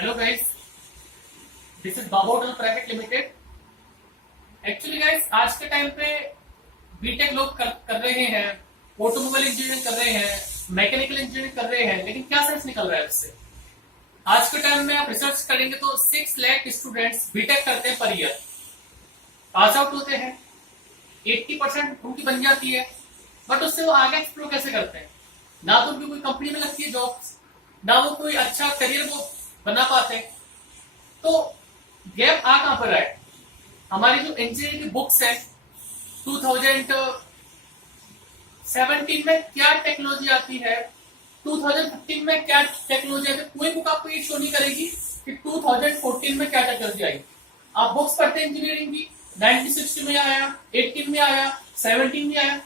Hello guys, this is Baba hotel private limited. Actually guys, आज के time पे BTech लोग कर रहे हैं, ऑटोमोबाइल इंजीनियरिंग कर रहे हैं, मैकेनिकल इंजीनियरिंग कर रहे हैं, लेकिन क्या सेंस निकल रहा है उससे? आज के टाइम में आप रिसर्च करेंगे तो 6 लाख स्टूडेंट्स बीटेक करते हैं पर ईयर, पास आउट होते हैं, 80% उनकी बन जाती है, बट उससे वो आगे एक्सप्लोर कैसे करते हैं? ना तो उनकी कोई कंपनी में लगती है जॉब्स, ना वो कोई अच्छा करियर वो बना पाते हैं। तो गैप आ कहां पर है? हमारी जो इंजीनियरिंग की बुक्स है 2017 में क्या टेक्नोलॉजी आती है, 2015 में क्या टेक्नोलॉजी आती है, कोई बुक आपको ये शो नहीं करेगी कि 2014 में क्या टेक्नोलॉजी आई। आप बुक्स पढ़ते हैं इंजीनियरिंग की, 1960 में आया, 18 में आया, 17 में आया,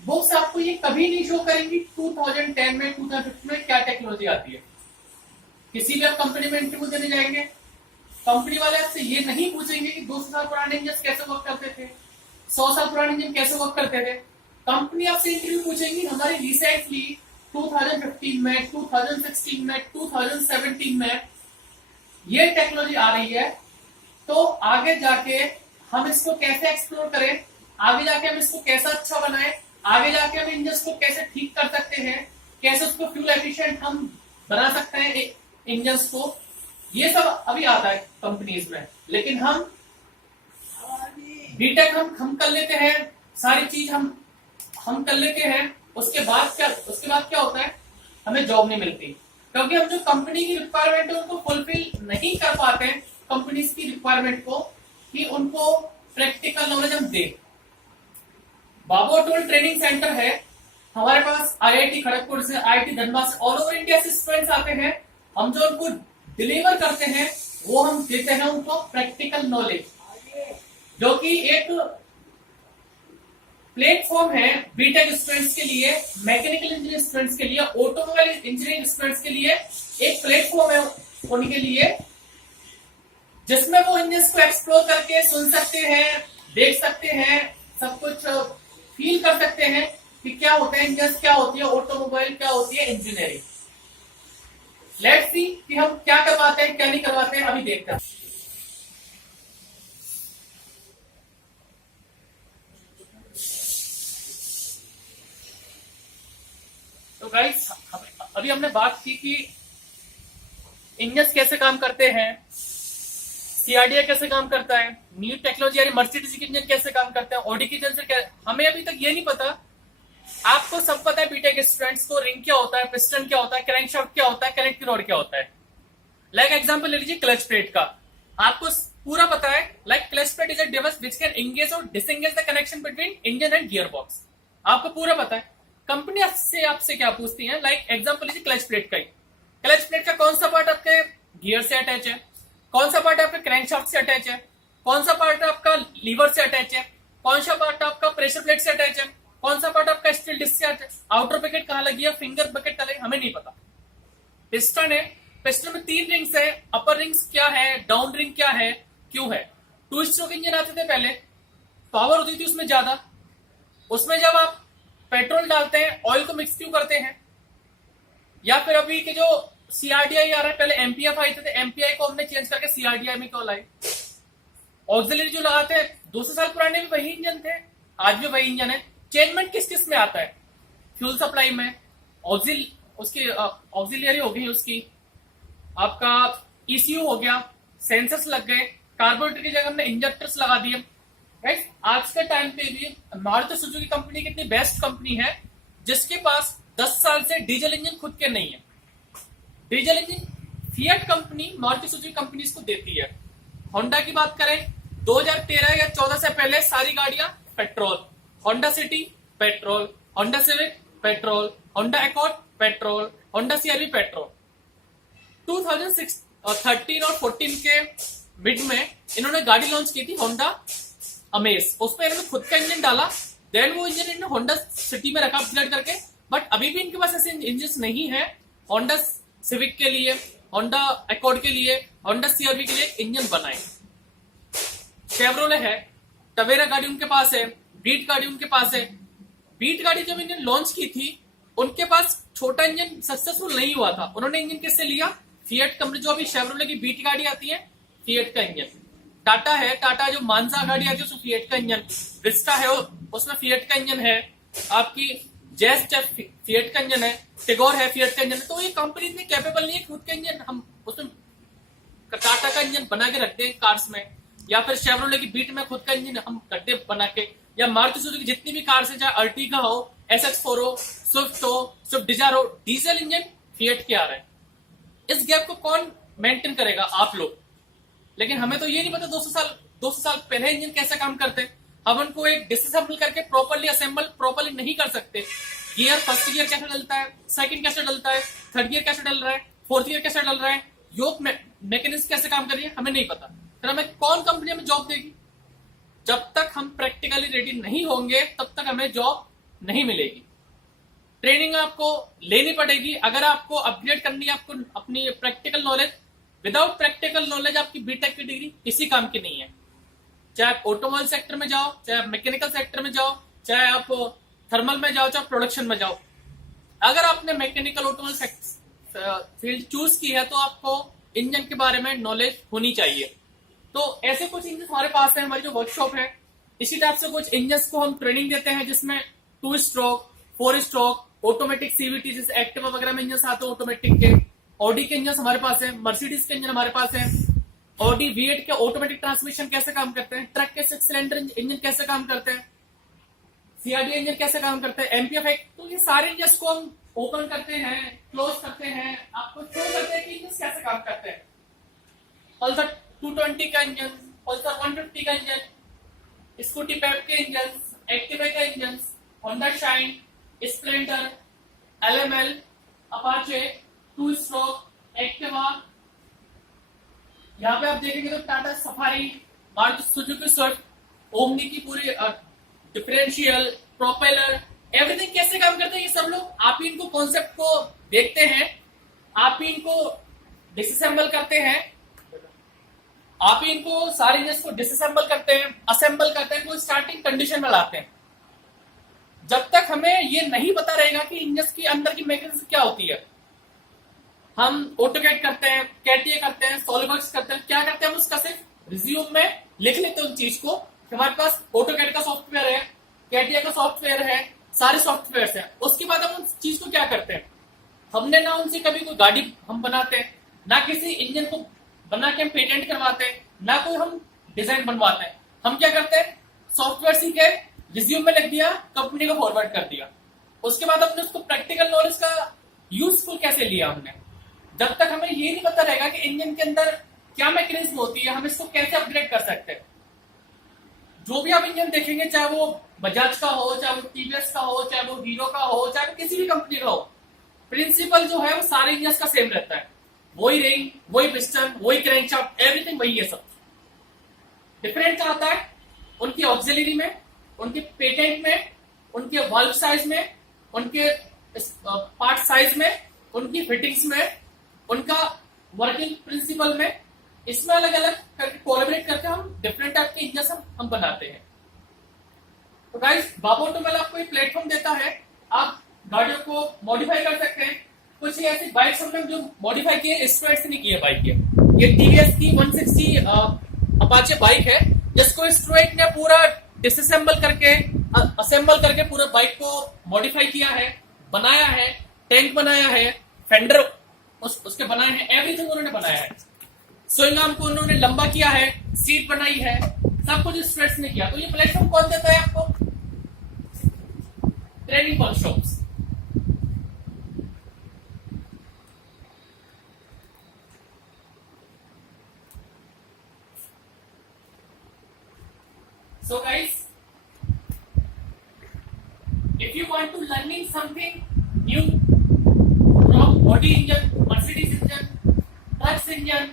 बुक्स आपको ये कभी नहीं शो करेंगी 2010 में, 2015 में क्या टेक्नोलॉजी आती है। किसी भी आप कंपनी में इंटरव्यू देने जाएंगे, कंपनी वाले आपसे ये नहीं पूछेंगे कि 200 साल पुराने इंजन कैसे वर्क करते थे, 100 साल पुराने इंजन कैसे वर्क करते थे। कंपनी आपसे इंटरव्यू पूछेंगी हमारी रिसेंटली 2015 में, 2016 में, 2017 में ये टेक्नोलॉजी आ रही है, तो आगे जाके हम इसको कैसे एक्सप्लोर करें, आगे जाके हम इसको कैसा अच्छा बनाएं, आगे जाके हम इंजन को कैसे ठीक कर सकते हैं, कैसे उसको फ्यूल एफिशिएंट हम बना सकते हैं इंजन को, ये सब अभी आता है कंपनीज में। लेकिन हम बीटेक हम कर लेते हैं, सारी चीज हम कर लेते हैं, उसके बाद क्या होता है? हमें जॉब नहीं मिलती, क्योंकि हम जो कंपनी की रिक्वायरमेंट है उनको फुलफिल नहीं कर पाते हैं, कंपनीज की रिक्वायरमेंट को, कि उनको प्रैक्टिकल नॉलेज हम दें। बाबा टोल ट्रेनिंग सेंटर है हमारे पास, आईआईटी खड़गपुर से, आईआईटी धनबाद से, ऑल ओवर इंडिया से स्टूडेंट्स आते हैं। हम जो उनको डिलीवर करते हैं वो हम देते हैं उनको प्रैक्टिकल नॉलेज, जो कि एक प्लेटफॉर्म है बीटेक स्टूडेंट्स के लिए, मैकेनिकल इंजीनियरिंग स्टूडेंट्स के लिए, ऑटोमोबाइल इंजीनियरिंग स्टूडेंट्स के लिए एक प्लेटफॉर्म है उनके लिए, जिसमें वो इंजन को एक्सप्लोर करके सुन सकते हैं, देख सकते हैं, सब कुछ फील कर सकते हैं कि क्या होता है इंजन, क्या होती है ऑटोमोबाइल, क्या होती है इंजीनियरिंग। लेट्स सी कि हम क्या करवाते हैं, क्या नहीं करवाते हैं, अभी देखते हैं। तो गाइस, अभी हमने बात की कि इंजन कैसे काम करते हैं, सीआरडीए कैसे काम करता है, न्यू टेक्नोलॉजी यानी मर्सिडीज के इंजन कैसे काम करते हैं, ऑडी के इंजन से क्या, हमें अभी तक ये नहीं पता। आपको सब पता है बीटेक स्टूडेंट्स को, रिंग क्या होता है, पिस्टन क्या होता है, क्रैंकशाफ्ट क्या होता है, कनेक्ट की रॉड क्या होता है। लाइक एग्जांपल ले लीजिए क्लच प्लेट का, आपको पूरा पता है। Like clutch plate is a device which can engage और disengage the connection between engine and gear box, आपको पूरा पता है। कंपनी आपसे क्या पूछती है? लाइक एग्जांपल लीजिए क्लच प्लेट का ही, क्लच प्लेट का कौन सा पार्ट आपके गियर से अटैच है, कौन सा पार्ट आपके क्रैंकशाफ्ट से अटैच है, कौन सा पार्ट आपका लीवर से अटैच है, कौन सा पार्ट आपका प्रेशर प्लेट से अटैच है, कौन सा पार्ट आपका स्टील डिस्क से अटैच, आउटर बकेट कहां लगी है, फिंगर बकेट कहां लगी, हमें नहीं पता। पिस्टन है, पिस्टन में 3 रिंग्स है, अपर रिंग्स क्या है, डाउन रिंग क्या है, क्यों है। 2 स्ट्रोक इंजन आते थे पहले, पावर होती थी उसमें ज्यादा, उसमें जब आप पेट्रोल डालते हैं ऑयल को मिक्स क्यों करते हैं? या फिर अभी के जो सीआरडीआई आ रहा है, पहले एमपीएफ आए थे, एमपीआई को हमने चेंज करके सीआरडीआई में क्यों लाए? ऑक्सिलरी जो लगाते हैं 200 साल पुराने भी वही इंजन थे, आज भी वही इंजन है। चेंजमेंट किस किस में आता है? फ्यूल सप्लाई में, उसकी ऑक्सिलरी हो गई, उसकी आपका ईसीयू हो गया, सेंसर्स लग गए, कार्बोरेटर की जगह हमने इंजेक्टर्स लगा दिए। राइट, आज के टाइम पे भी मारुति सुजुकी कंपनी कितनी बेस्ट कंपनी है, जिसके पास 10 साल से डीजल इंजन खुद के नहीं है। Diesel engine fiat company Maruti Suzuki company इसको देती है। होंडा की बात करें, 2013 या 14 से पहले सारी गाड़ियां petrol, Honda city petrol, Honda civic petrol, Honda accord petrol, Honda CR-V petrol. 2013 और 14 के मिड में इन्होंने गाड़ी लॉन्च की थी होंडा अमेज, उसमें इन्होंने खुद का इंजन डाला, देन वो इंजन इन्होंने होंडा सिटी में रखा अपग्रेड करके, बट अभी भी इनके पास ऐसे इंजन नहीं है। होंडा सिविक के लिए, होंडा अकॉर्ड के लिए, होंडा सीआरवी के लिए इंजन बनाए। शेवरोले है, टवेरा गाड़ी उनके पास है, बीट गाड़ी उनके पास है। बीट गाड़ी जब इन्होंने लॉन्च की थी, उनके पास छोटा इंजन सक्सेसफुल नहीं हुआ था, उन्होंने इंजन किससे लिया? फिएट कंपनी जो अभी शेवरोले की बीट गाड़ी आती है, फिएट का इंजन। टाटा है, टाटा जो मानसा गाड़ी आती है उसमें फिएट का इंजन। विस्टा है उसमें फिएट का इंजन है। आपकी जेस्ट फिएट का इंजन है, टिगोर है फिएट का इंजन है। तो ये कंपनी इतनी कैपेबल नहीं है खुद का इंजन हम उसमें टाटा का इंजन बना के रखते हैं कार्स में, या फिर शेवरोले की बीट में खुद का इंजन हम रखते बना के, या मारुति सुजुकी जितनी भी कार्स है, चाहे अर्टिगा हो, SX4 हो, स्विफ्ट हो, स्विफ्ट डिजायर हो, डीजल इंजन फिएट के आ रहा है। इस गैप को कौन मेंटेन करेगा? आप लोग। लेकिन हमें तो ये नहीं पता 200 साल पहले इंजन कैसे काम करते हैं। हम उनको एक डिसअसेंबल करके प्रॉपर्ली असेंबल प्रॉपर्ली नहीं कर सकते। गियर, फर्स्ट गियर कैसे डलता है, सेकंड कैसे डलता है, थर्ड गियर कैसे डल रहा है, फोर्थ गियर कैसे डल रहा है, योक मैकेनिज्म कैसे काम कर रही है, हमें नहीं पता। फिर हमें कौन कंपनी हमें जॉब देगी? जब तक हम प्रैक्टिकली रेडी नहीं होंगे तब तक हमें जॉब नहीं मिलेगी। ट्रेनिंग आपको लेनी पड़ेगी। अगर आपको अपग्रेड करनी है आपको अपनी practical knowledge, without practical knowledge आपकी बीटेक की डिग्री किसी काम की नहीं है। चाहे आप ऑटोमोबाइल सेक्टर में जाओ, चाहे आप मैकेनिकल सेक्टर में जाओ, चाहे आप थर्मल में जाओ, चाहे प्रोडक्शन में जाओ, अगर आपने मैकेनिकल ऑटोमोबाइल फील्ड चूज की है तो आपको इंजन के बारे में नॉलेज होनी चाहिए। तो ऐसे कुछ इंजन हमारे पास है, हमारी जो वर्कशॉप है, इसी टाइप से कुछ इंजन को हम ट्रेनिंग देते हैं जिसमें 2 स्ट्रोक, 4 स्ट्रोक, ऑटोमेटिक सीवीटी जैसे एक्टिवा वगैरह में इंजन आते हैं ऑटोमेटिक के। ऑडी के इंजन हमारे पास है, मर्सिडीज के इंजन हमारे पास है। ऑडी V8 के ऑटोमेटिक ट्रांसमिशन कैसे काम करते हैं, ट्रक के 6 सिलेंडर इंजन कैसे काम करते हैं, CRD इंजन कैसे काम करते हैं, MPF। तो ये सारे इंजन को हम ओपन करते हैं, क्लोज करते हैं, आपको शो करते हैं कि इंजन कैसे काम करते हैं। पल्सर 220 का इंजन, पल्सर 150 का इंजन, स्कूटी पेप के इंजन, एक्टिवा का engine, Honda shine, Splendor, LML, Apache, 2 stroke, Activa. यहाँ पे आप देखेंगे तो Tata safari, Maruti Suzuki Swift, omni की पूरी डिफरेंशियल, प्रोपेलर, एवरीथिंग कैसे काम करते हैं ये सब लोग। आप ही इनको कॉन्सेप्ट को देखते हैं, आप ही इनको डिसअसेंबल करते हैं, आप ही इनको सारे इंजन को डिसअसेंबल करते हैं, असेंबल करते हैं, को स्टार्टिंग कंडीशन में लाते हैं। जब तक हमें ये नहीं पता रहेगा कि इंजन की अंदर की मैकेनिज्म क्या होती है, हम ऑटोकैड करते हैं, कैटिया करते हैं, सॉलिडवर्क्स करते हैं, क्या करते हैं हम उसका सिर्फ रिज्यूम में लिख लेते हैं उन चीज को। हमारे पास ऑटोकैड का सॉफ्टवेयर है, कैटिया का सॉफ्टवेयर है, सारे सॉफ्टवेयर हैं। उसके बाद हम उस चीज को क्या करते हैं, हमने ना उनसे कभी कोई गाड़ी हम बनाते हैं, ना किसी इंजन को बना के हम पेटेंट करवाते हैं, ना कोई हम डिजाइन बनवाते हैं। हम क्या करते हैं, सॉफ्टवेयर सीखे, रिज्यूम में लिख दिया, कंपनी को फॉरवर्ड कर दिया। उसके बाद हमने उसको प्रैक्टिकल नॉलेज का यूजफुल कैसे लिया हमने। जब तक हमें ये नहीं पता रहेगा कि इंजन के अंदर क्या मैकेनिज्म होती है, हम इसको कैसे अपग्रेड कर सकते हैं। जो भी आप इंजन देखेंगे, चाहे वो बजाज का हो, चाहे वो TVS का हो, चाहे वो हीरो का हो, चाहे वो किसी भी कंपनी का हो, प्रिंसिपल जो है वो सारे इंजन का सेम रहता है। वही रिंग, वही पिस्टन, वही क्रैंकशाफ्ट, एवरीथिंग वही है। सब डिफरेंट क्या आता है उनकी ऑक्सिलरी में, उनके पेटेंट में, उनके वाल्व साइज में, उनके पार्ट साइज में, उनकी फिटिंग्स में, उनका वर्किंग प्रिंसिपल में। इसमें अलग अलग करके कोलैबोरेट करके हम डिफरेंट टाइप के इंजन हम बनाते हैं। तो गाइस, बाबू ऑटोमोबाइल आपको एक प्लेटफॉर्म देता है, आप गाड़ियों को मॉडिफाई कर सकते हैं। कुछ ऐसी बाइक हमने जो मॉडिफाई की है, स्ट्रेट से नहीं की है बाइक ये TVS की 160 अपाचे बाइक है, जिसको स्ट्रेट ने पूरा डिसअसेंबल करके असेंबल करके पूरा बाइक को मॉडिफाई किया है, बनाया है, टैंक बनाया है, फेंडर उसके बनाए हैं, एवरीथिंग उन्होंने बनाया है। स्विंग आर्म को उन्होंने लंबा किया है, सीट बनाई है, सब कुछ स्ट्रेट्स ने किया। तो ये प्लेटफॉर्म कौन देता है आपको? Training workshops. So guys, if you want to learning something new from body engine, Mercedes engine, trucks engine,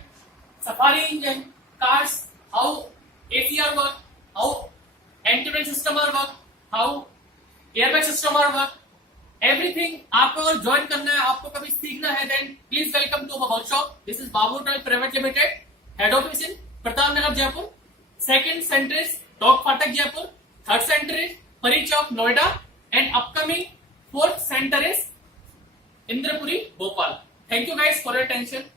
Safari engine, cars, how ACR work, how anti-brake system work, how airbag system work, everything आपको अगर join करना है, आपको कभी सीखना है, then please welcome to our workshop. This is Babu Automobile Private Limited, head office in Pratap Nagar Jaipur, second center is Dog Fatak Jaipur, third center is Pari Chowk Noida, and upcoming fourth center is Indrapuri Bhopal. Thank you guys for your attention.